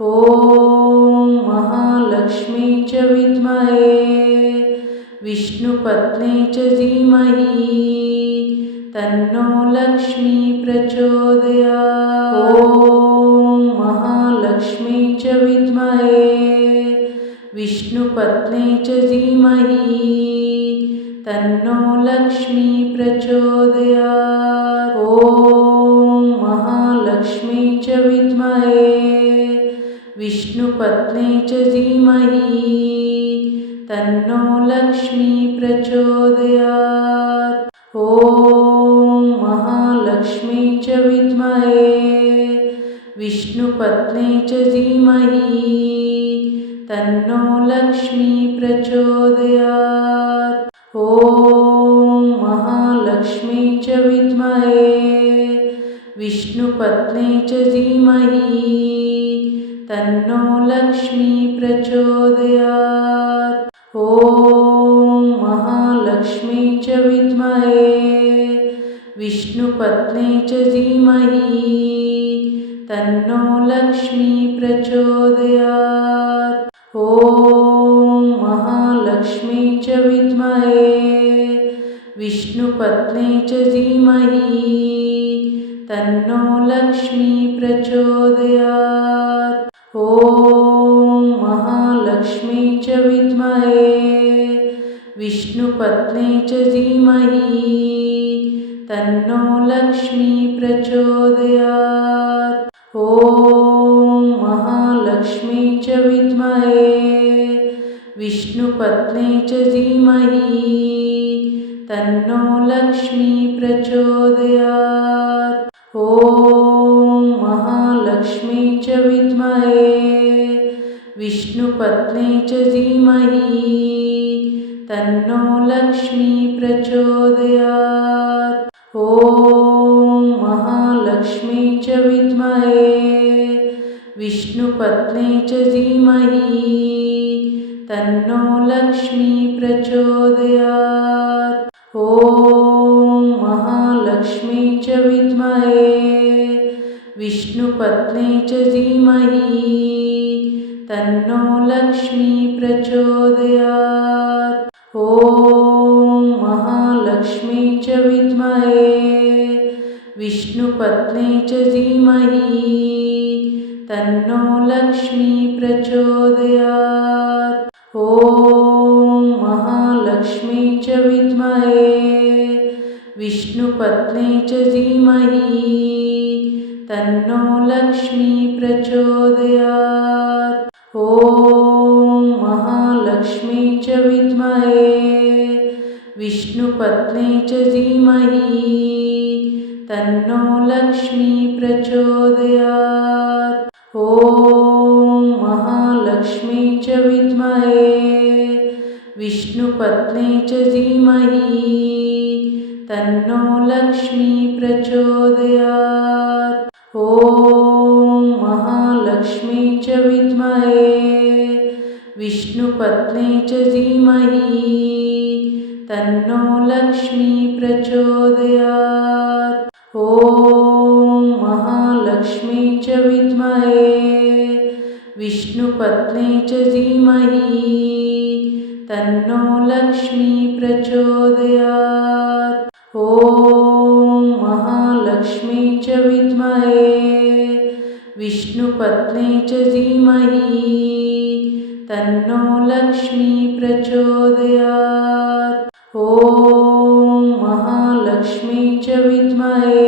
ॐ महालक्ष्मी च विद्महे विष्णुपत्नी च धीमहि तन्नो लक्ष्मी प्रचोदयात्। ॐ महालक्ष्मी च विद्महे विष्णुपत्नी च धीमहि तन्नो लक्ष्मी प्रचोदयात्। ॐ महालक्ष्मी च विद्महे विष्णुपत्नी च धीमहि तन्नो लक्ष्मी प्रचोदयात्। ॐ महालक्ष्मी च विद्महे विष्णुपत्नी च धीमहि तन्नो लक्ष्मी प्रचोदयात्। ॐ महालक्ष्मी च विद्महे विष्णुपत्नी च धीमहि तन्नो लक्ष्मी प्रचोदयात्। ॐ महालक्ष्मी च विद्महे विष्णुपत्नी च धीमहि तन्नो लक्ष्मी प्रचोदयात्। ॐ महालक्ष्मी च विद्महे विष्णुपत्नी च धीमहि तन्नो लक्ष्मी प्रचोदयात्। ॐ महालक्ष्मी च विद्महे विष्णुपत्नी च धीमहि तन्नो लक्ष्मी प्रचोदयात्। ॐ महालक्ष्मी च विद्महे विष्णुपत्नी च धीमहि तन्नो लक्ष्मी प्रचोदयात्। ॐ महालक्ष्मी च विद्महे विष्णुपत्नी च धीमहि तन्नो लक्ष्मी प्रचोदयात्। ॐ महालक्ष्मी च विद्महे विष्णुपत्नी च धीमहि तन्नो लक्ष्मी प्रचोदयात्। ॐ महालक्ष्मी च विद्महे विष्णुपत्नी च धीमहि तन्नो लक्ष्मी प्रचोदयात्। ॐ महालक्ष्मी च विद्महे विष्णुपत्नी च धीमहि तन्नो लक्ष्मी प्रचोदयात्। ॐ महालक्ष्मी च विद्महे विष्णुपत्नी च धीमहि तन्नो लक्ष्मी प्रचोदयात्। ॐ महालक्ष्मी च विद्महे विष्णुपत्नी च धीमहि तन्नो लक्ष्मी प्रचोदयात्। ॐ महालक्ष्मी च विद्महे विष्णुपत्नी च धीमहि तन्नो लक्ष्मी प्रचोदयात्। ॐ महालक्ष्मी च विद्महे विष्णुपत्नी च धीमहि तन्नो लक्ष्मी प्रचोदयात्। ॐ महालक्ष्मी च विद्महे विष्णुपत्नी च धीमहि तन्नो लक्ष्मी प्रचोदयात्। ॐ महालक्ष्मी च विद्महे विष्णुपत्नी च धीमहि तन्नो लक्ष्मी प्रचोदयात्। ॐ महालक्ष्मी च विद्महे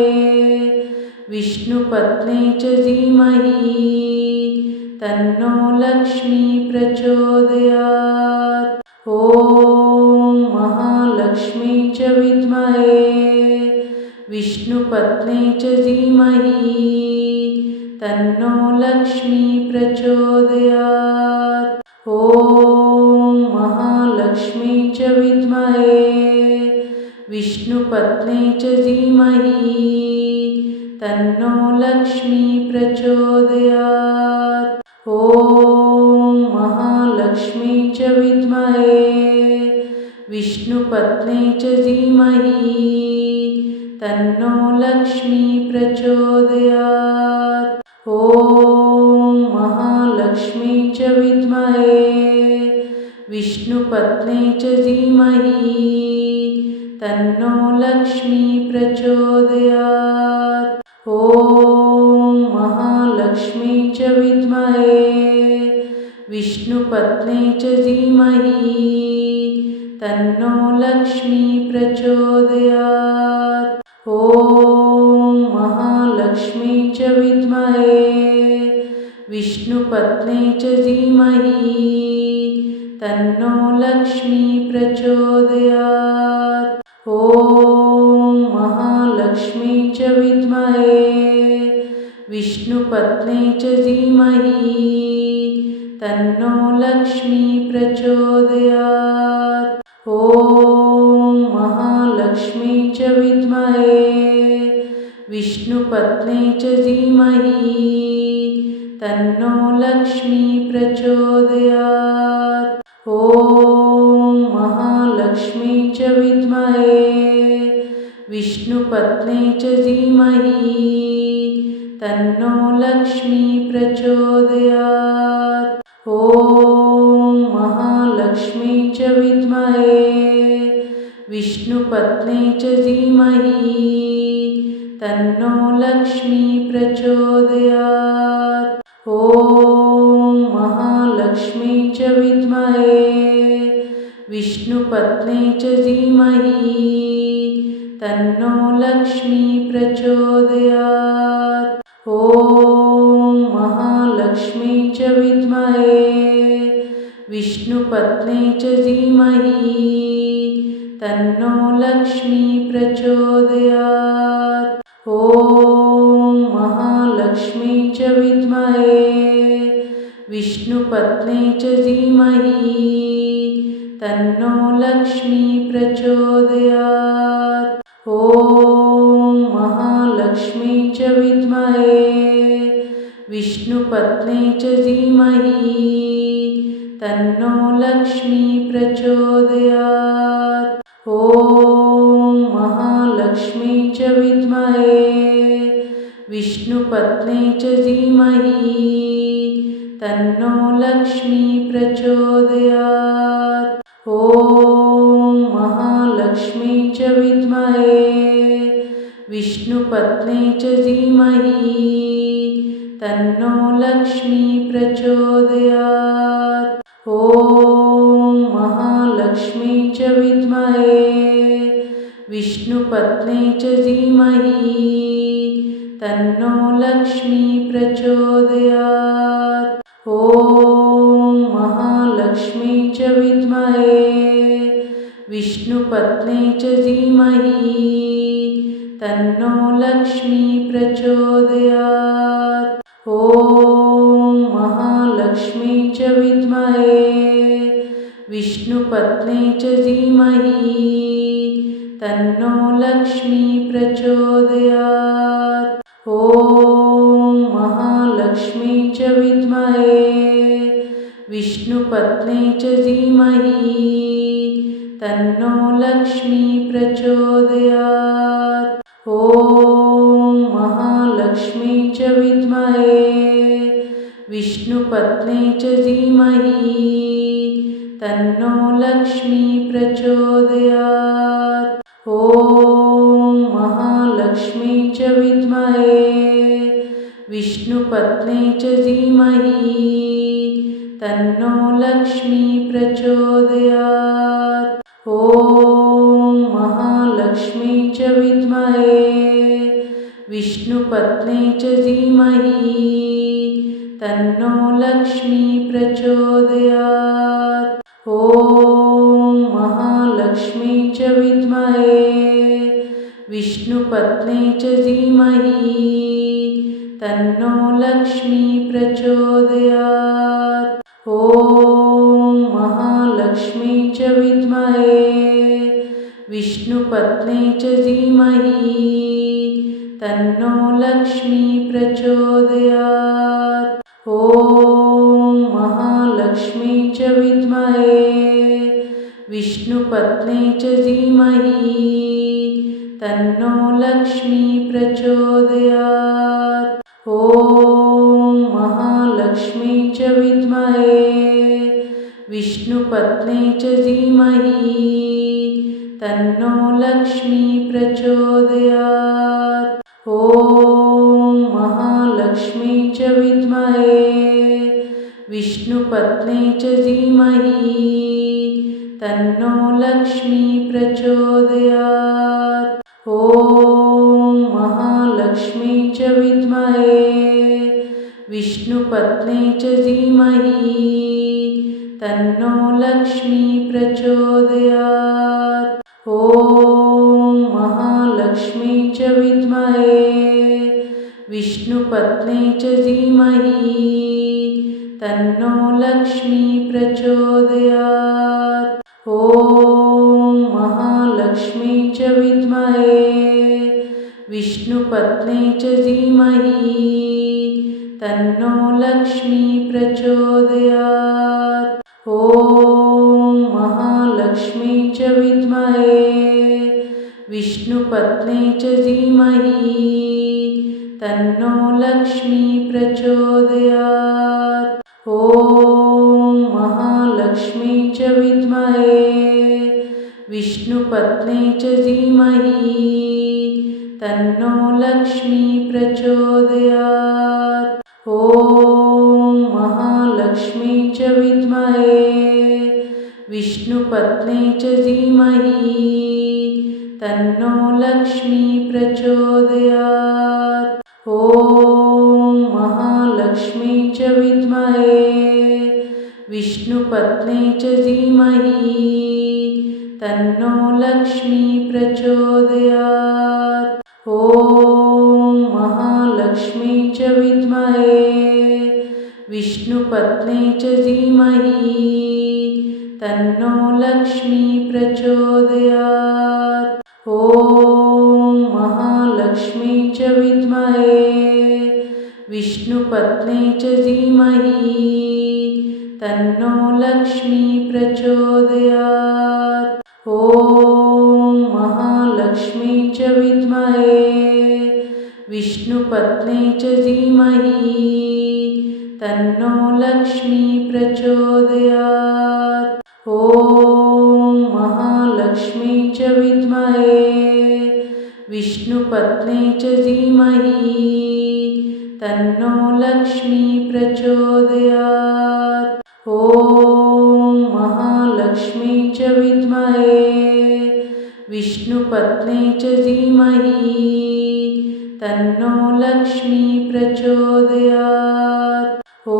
विष्णुपत्नी च धीमहि तन्नो लक्ष्मी प्रचोदयात्। ॐ महालक्ष्मी च विद्महे विष्णुपत्नी च धीमहि तन्नो लक्ष्मी प्रचोदयात्। ॐ महालक्ष्मी च विद्महे विष्णुपत्नी च धीमहि तन्नो लक्ष्मी प्रचोदयात्। ॐ महालक्ष्मी च विद्महे विष्णुपत्नी च धीमहि तन्नो लक्ष्मी प्रचोदयात्। ॐ महालक्ष्मी विष्णुपत्नी च धीमहि तन्नो लक्ष्मी प्रचोदयात्। ॐ महालक्ष्मी च विद्महे विष्णुपत्नी च धीमहि तन्नो लक्ष्मी प्रचोदयात्। ॐ महालक्ष्मी च विद्महे विष्णुपत्नी च धीमहि तन्नो लक्ष्मी प्रचोदयात्। ॐ महालक्ष्मी च विद्महे विष्णुपत्नी च धीमहि तन्नो लक्ष्मी प्रचोदयात्। ॐ महालक्ष्मी च विद्महे विष्णुपत्नी च धीमहि तन्नो लक्ष्मी प्रचोदयात्। ॐ महालक्ष्मी च विद्महे विष्णुपत्नी च धीमहि तन्नो लक्ष्मी प्रचोदयात्। ॐ महालक्ष्मी च विद्महे विष्णुपत्नी च धीमहि तन्नो लक्ष्मी प्रचोदयात्। ॐ महालक्ष्मी च विद्महे विष्णुपत्नी च धीमहि तन्नो लक्ष्मी प्रचोदयात्। ॐ महालक्ष्मी च विद्महे विष्णुपत्नी च धीमहि तन्नो लक्ष्मी प्रचोदयात्। ॐ महालक्ष्मी च विद्महे विष्णुपत्नी च धीमहि तन्नो लक्ष्मी प्रचोदयात्। ॐ महालक्ष्मी च विद्महे विष्णुपत्नी च धीमहि तन्नो लक्ष्मी प्रचोदयात्। ॐ महालक्ष्मी च विद्महे विष्णुपत्नी च धीमहि तन्नो लक्ष्मी प्रचोदयात्। ॐ महालक्ष्मी च विद्महे विष्णुपत्नी च धीमहि तन्नो लक्ष्मी प्रचोदयात्। ॐ महालक्ष्मी च विद्महे विष्णुपत्नी च धीमहि तन्नो लक्ष्मी प्रचोदयात्। ॐ महालक्ष्मी च विद्महे विष्णुपत्नी च धीमहि तन्नो लक्ष्मी प्रचोदयात्। ॐ महालक्ष्मी च विद्महे विष्णुपत्नी च धीमहि तन्नो लक्ष्मी प्रचोदयात्। ॐ महालक्ष्मी च विद्महे विष्णुपत्नी च धीमहि तन्नो लक्ष्मी प्रचोदयात्। ॐ महालक्ष्मी च विद्महे विष्णुपत्नी च धीमहि तन्नो लक्ष्मी प्रचोदयात्। ॐ महालक्ष्मी च विद्महे विष्णुपत्नी च धीमहि तन्नो लक्ष्मी प्रचोदयात्। ॐ महालक्ष्मी च विद्महे विष्णुपत्नी च धीमहि तन्नो लक्ष्मी प्रचोदयात्। ॐ महालक्ष्मी च विद्महे विष्णुपत्नी च धीमहि तन्नो लक्ष्मी प्रचोदयात्। ॐ महालक्ष्मी च विद्महे विष्णुपत्नी च धीमहि तन्नो लक्ष्मी प्रचोदयात्। ॐ महालक्ष्मी च विद्महे विष्णुपत्नी च धीमहि तन्नो लक्ष्मी प्रचोदयात्। ॐ महालक्ष्मी च विद्महे विष्णुपत्नी च धीमहि तन्नो लक्ष्मी प्रचोदयात्। ॐ महालक्ष्मी च विद्महे विष्णुपत्नी च धीमहि तन्नो लक्ष्मी प्रचोदयात्। ॐ महालक्ष्मी च विद्महे विष्णुपत्नी च धीमहि तन्नो लक्ष्मी प्रचोदयात्। ॐ महालक्ष्मी च विद्महे विष्णुपत्नी च धीमहि तन्नो लक्ष्मी प्रचोदयात्। ॐ महालक्ष्मी च विद्महे विष्णुपत्नी च धीमहि तन्नो लक्ष्मी प्रचोदयात्। ॐ महालक्ष्मी च विद्महे विष्णुपत्नी च धीमहि तन्नो लक्ष्मी प्रचोदयात्। ॐ महालक्ष्मी च विद्महे विष्णुपत्नी च धीमहि तन्नो लक्ष्मी प्रचोदयात्। ॐ महालक्ष्मी च विद्महे विष्णुपत्नी च धीमहि तन्नो लक्ष्मी प्रचोदयात्। ॐ महालक्ष्मी च विद्महे विष्णुपत्नी च धीमहि तन्नो लक्ष्मी प्रचोदयात्। ॐ महालक्ष्मी च विद्महे विष्णुपत्नी च धीमहि तन्नो लक्ष्मी प्रचोदयात्। ॐ महालक्ष्मी च विद्महे विष्णुपत्नी च धीमहि तन्नो लक्ष्मी प्रचोदयात्। ॐ महालक्ष्मी च विद्महे विष्णुपत्नी च धीमहि तन्नो लक्ष्मी प्रचोदयात्। ॐ महालक्ष्मी च विद्महे विष्णुपत्नी च धीमहि तन्नो लक्ष्मी प्रचोदयात्। ॐ महालक्ष्मी च विद्महे विष्णुपत्नी च धीमहि तन्नो लक्ष्मी प्रचोदयात्। ॐ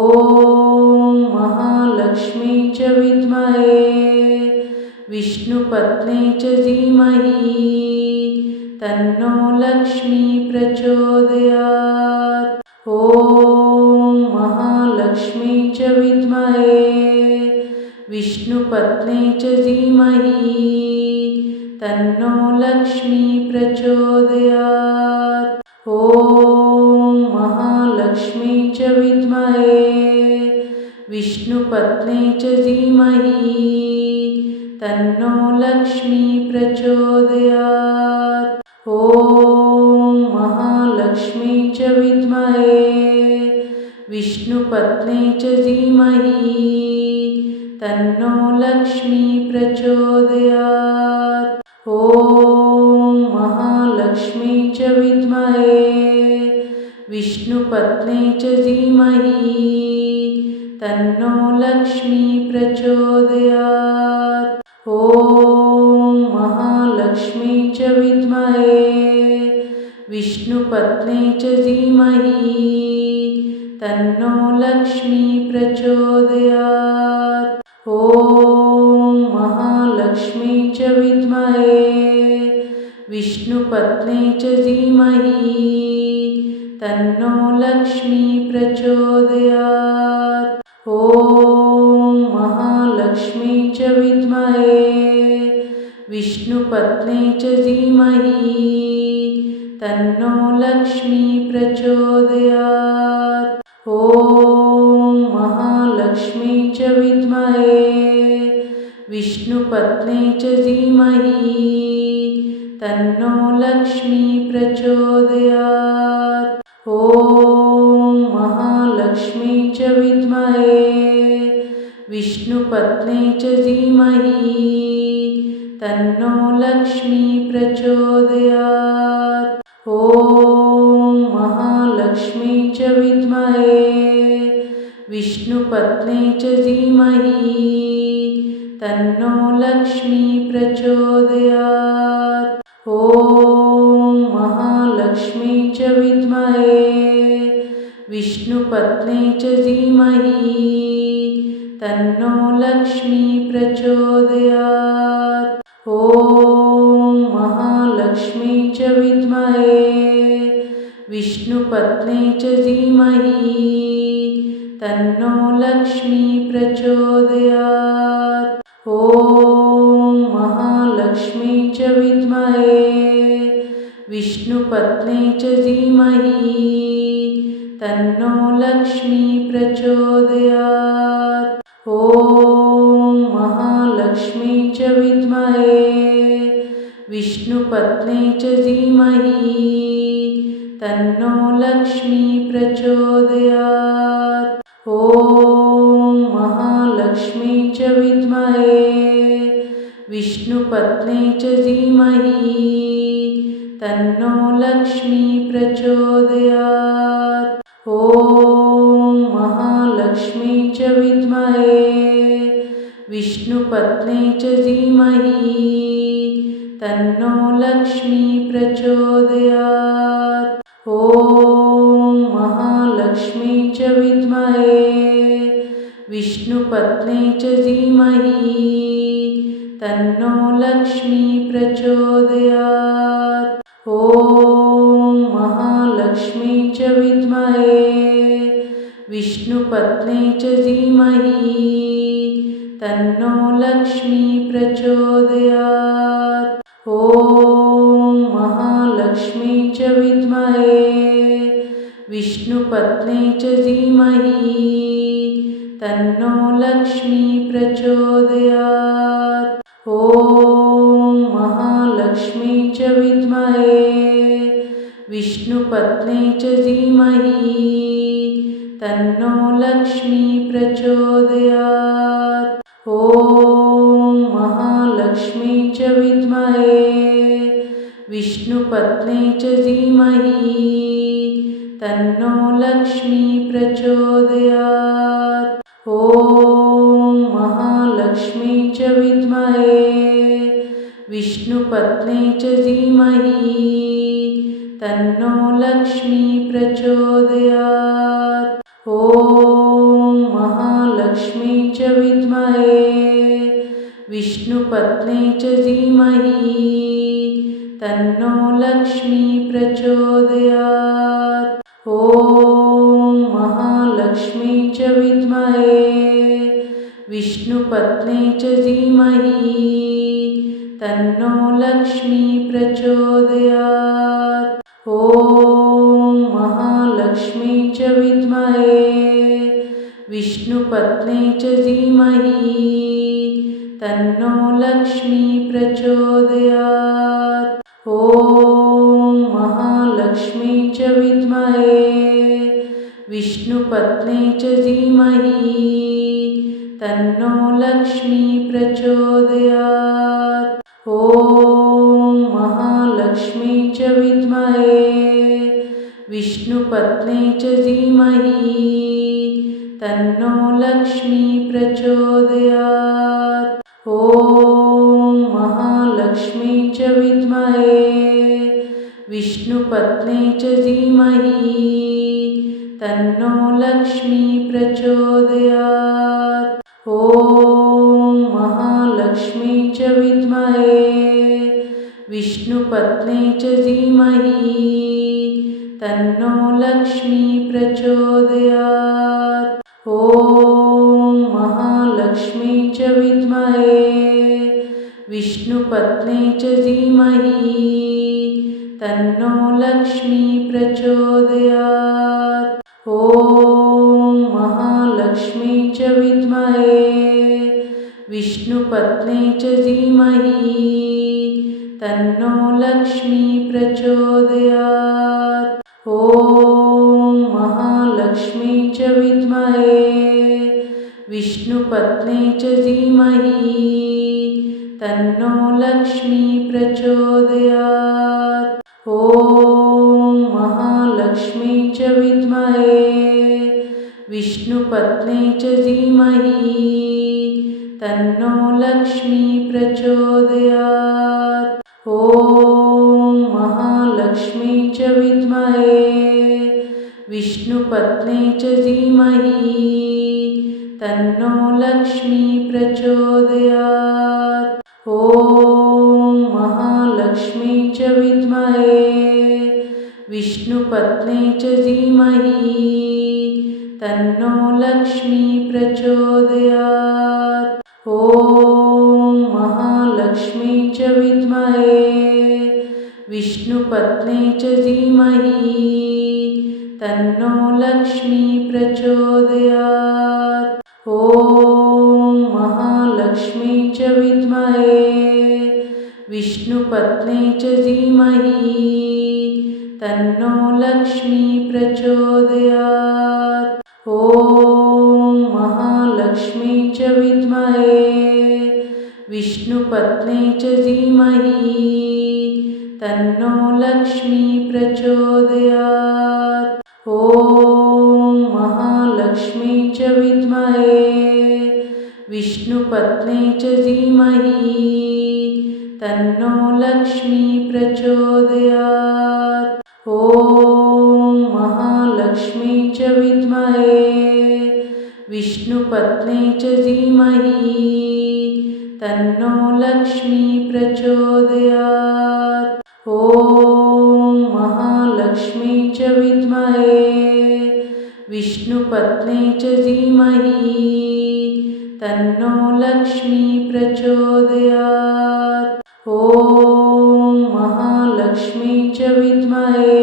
महालक्ष्मी च विद्महे विष्णुपत्नी च धीमहि तन्नो लक्ष्मी प्रचोदयात्। ॐ महालक्ष्मी च विद्महे विष्णुपत्नी च धीमहि तन्नो लक्ष्मी प्रचोदयात्। ॐ महालक्ष्मी च विद्महे विष्णुपत्नी च धीमहि तन्नो लक्ष्मी प्रचोदयात्। ॐ महालक्ष्मी च विद्महे विष्णुपत्नी च धीमहि तन्नो लक्ष्मी प्रचोदयात्। ॐ महालक्ष्मी च विद्महे विष्णुपत्नी च धीमहि तन्नो लक्ष्मी प्रचोदयात्। ॐ महालक्ष्मी च विद्महे विष्णुपत्नी च धीमहि तन्नो लक्ष्मी प्रचोदयात्। ॐ महालक्ष्मी च विद्महे विष्णुपत्नी च धीमहि तन्नो लक्ष्मी प्रचोदयात्। ॐ महालक्ष्मी च विद्महे विष्णुपत्नी च धीमहि तन्नो लक्ष्मी प्रचोदयात्। ॐ महालक्ष्मी च विद्महे विष्णुपत्नी च धीमहि तन्नो लक्ष्मी प्रचोदयात्। ॐ महालक्ष्मी च विद्महे विष्णुपत्नी च धीमहि तन्नो लक्ष्मी प्रचोदयात्। ॐ महालक्ष्मी च विद्महे विष्णुपत्नी च धीमहि तन्नो लक्ष्मी प्रचोदयात्। ॐ महालक्ष्मी च विद्महे विष्णुपत्नी च धीमहि तन्नो लक्ष्मी प्रचोदयात्। ॐ महालक्ष्मी च विद्महे विष्णुपत्नी च धीमहि तन्नो लक्ष्मी प्रचोदयात्। ॐ महालक्ष्मी च विद्महे विष्णुपत्नी च धीमहि तन्नो लक्ष्मी प्रचोदयात्। ॐ महालक्ष्मी च विद्महे विष्णुपत्नी च धीमहि तन्नो लक्ष्मी प्रचोदयात्। ॐ महालक्ष्मी च विद्महे विष्णुपत्नी च धीमहि तन्नो लक्ष्मी प्रचोदयात्। ॐ महालक्ष्मी च विद्महे विष्णुपत्नी च धीमहि तन्नो लक्ष्मी प्रचोदयात्। ॐ महालक्ष्मी च विद्महे विष्णुपत्नी च धीमहि तन्नो लक्ष्मी प्रचोदयात्। ॐ महालक्ष्मी च विद्महे विष्णुपत्नी च धीमहि तन्नो लक्ष्मी प्रचोदयात्। ॐ महालक्ष्मी च विद्महे विष्णुपत्नी च धीमहि तन्नो लक्ष्मी प्रचोदयात्। ॐ महालक्ष्मी च विद्महे विष्णुपत्नी च धीमहि तन्नो लक्ष्मी प्रचोदयात्। ॐ महालक्ष्मी च विद्महे विष्णुपत्नी च धीमहि तन्नो लक्ष्मी प्रचोदयात्। ॐ महालक्ष्मी च विद्महे विष्णुपत्नी च धीमहि तन्नो लक्ष्मी प्रचोदयात्। ॐ महालक्ष्मी च विद्महे विष्णुपत्नी च धीमहि तन्नो लक्ष्मी प्रचोदयात्। ॐ महालक्ष्मी च विद्महे विष्णुपत्नी च धीमहि तन्नो लक्ष्मी प्रचोदयात्। ॐ महालक्ष्मी च विद्महे विष्णुपत्नी च धीमहि तन्नो लक्ष्मी प्रचोदयात्। ॐ महालक्ष्मी च विद्महे विष्णुपत्नी च धीमहि तन्नो लक्ष्मी प्रचोदयात्। ॐ महालक्ष्मी च विद्महे विष्णुपत्नी च धीमहि तन्नो लक्ष्मी प्रचोदयात्। ॐ महालक्ष्मी च विद्महे विष्णुपत्नी च धीमहि तन्नो लक्ष्मी प्रचोदयात्। ॐ महालक्ष्मी च विद्महे विष्णुपत्नी च धीमहि तन्नो लक्ष्मी प्रचोदयात्। ॐ महालक्ष्मी च विद्महे विष्णुपत्नी च धीमहि तन्नो लक्ष्मी प्रचोदयात्। ॐ महालक्ष्मी च विद्महे विष्णुपत्नी च धीमहि तन्नो लक्ष्मी प्रचोदयात्। ॐ महालक्ष्मी च विद्महे विष्णुपत्नी च धीमहि तन्नो लक्ष्मी प्रचोदयात्। ॐ महालक्ष्मी च विद्महे विष्णुपत्नी च धीमहि तन्नो लक्ष्मी प्रचोदयात्। ॐ महालक्ष्मी च विद्महे विष्णुपत्नी च धीमहि तन्नो लक्ष्मी प्रचोदयात्। ॐ महालक्ष्मी च विद्महे विष्णुपत्नी च धीमहि तन्नो लक्ष्मी प्रचोदयात्। ॐ महालक्ष्मी च विद्महे विष्णुपत्नी च धीमहि तन्नो लक्ष्मी प्रचोदयात्। ॐ महालक्ष्मी च विद्महे विष्णुपत्नी च धीमहि तन्नो लक्ष्मी प्रचोदयात्। ॐ महालक्ष्मी च विद्महे विष्णुपत्नी च धीमहि तन्नो लक्ष्मी प्रचोदयात्। ॐ महालक्ष्मी च विद्महे विष्णुपत्नी च धीमहि तन्नो लक्ष्मी प्रचोदयात्। ॐ महालक्ष्मी च विद्महे विष्णुपत्नी च धीमहि तन्नो लक्ष्मी प्रचोदयात्। ॐ महालक्ष्मी च विद्महे विष्णुपत्नी च धीमहि तन्नो लक्ष्मी प्रचोदयात्। ॐ महालक्ष्मी च विद्महे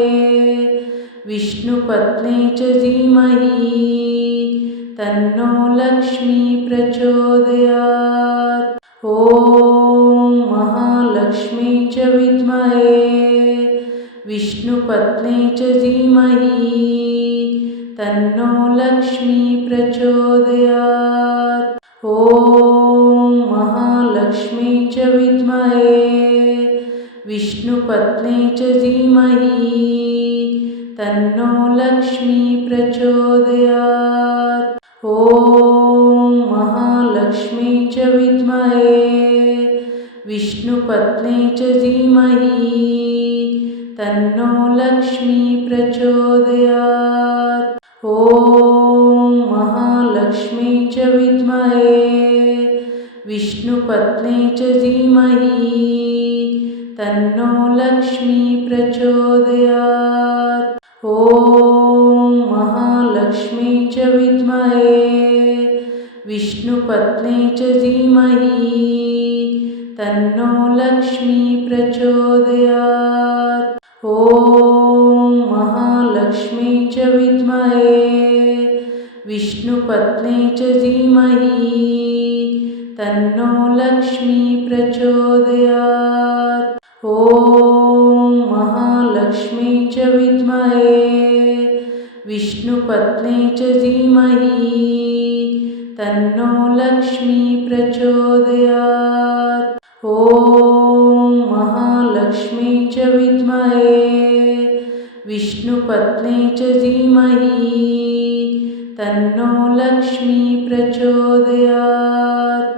विष्णुपत्नी च धीमहि तन्नो लक्ष्मी प्रचोदयात्। ॐ महालक्ष्मी च विद्महे विष्णुपत्नी च धीमहि तन्नो लक्ष्मी प्रचोदयात्। ॐ महालक्ष्मी च विद्महे विष्णुपत्नी च धीमहि तन्नो लक्ष्मी प्रचोदयात्। ॐ महालक्ष्मी च विद्महे विष्णुपत्नी च धीमहि तन्नो लक्ष्मी प्रचोदयात्। ॐ महालक्ष्मी च विद्महे विष्णुपत्नी च धीमहि तन्नो लक्ष्मी प्रचोदयात्। ॐ महालक्ष्मी च विद्महे विष्णुपत्नी च धीमहि तन्नो लक्ष्मी प्रचोदयात्। ॐ महालक्ष्मी च विद्महे विष्णुपत्नी च धीमहि तन्नो लक्ष्मी प्रचोदयात्। ॐ महालक्ष्मी च विद्महे विष्णुपत्नी च धीमहि तन्नो लक्ष्मी प्रचोदयात्। ॐ महालक्ष्मी च विद्महे विष्णुपत्नी च धीमहि तन्नो लक्ष्मी प्रचोदयात्।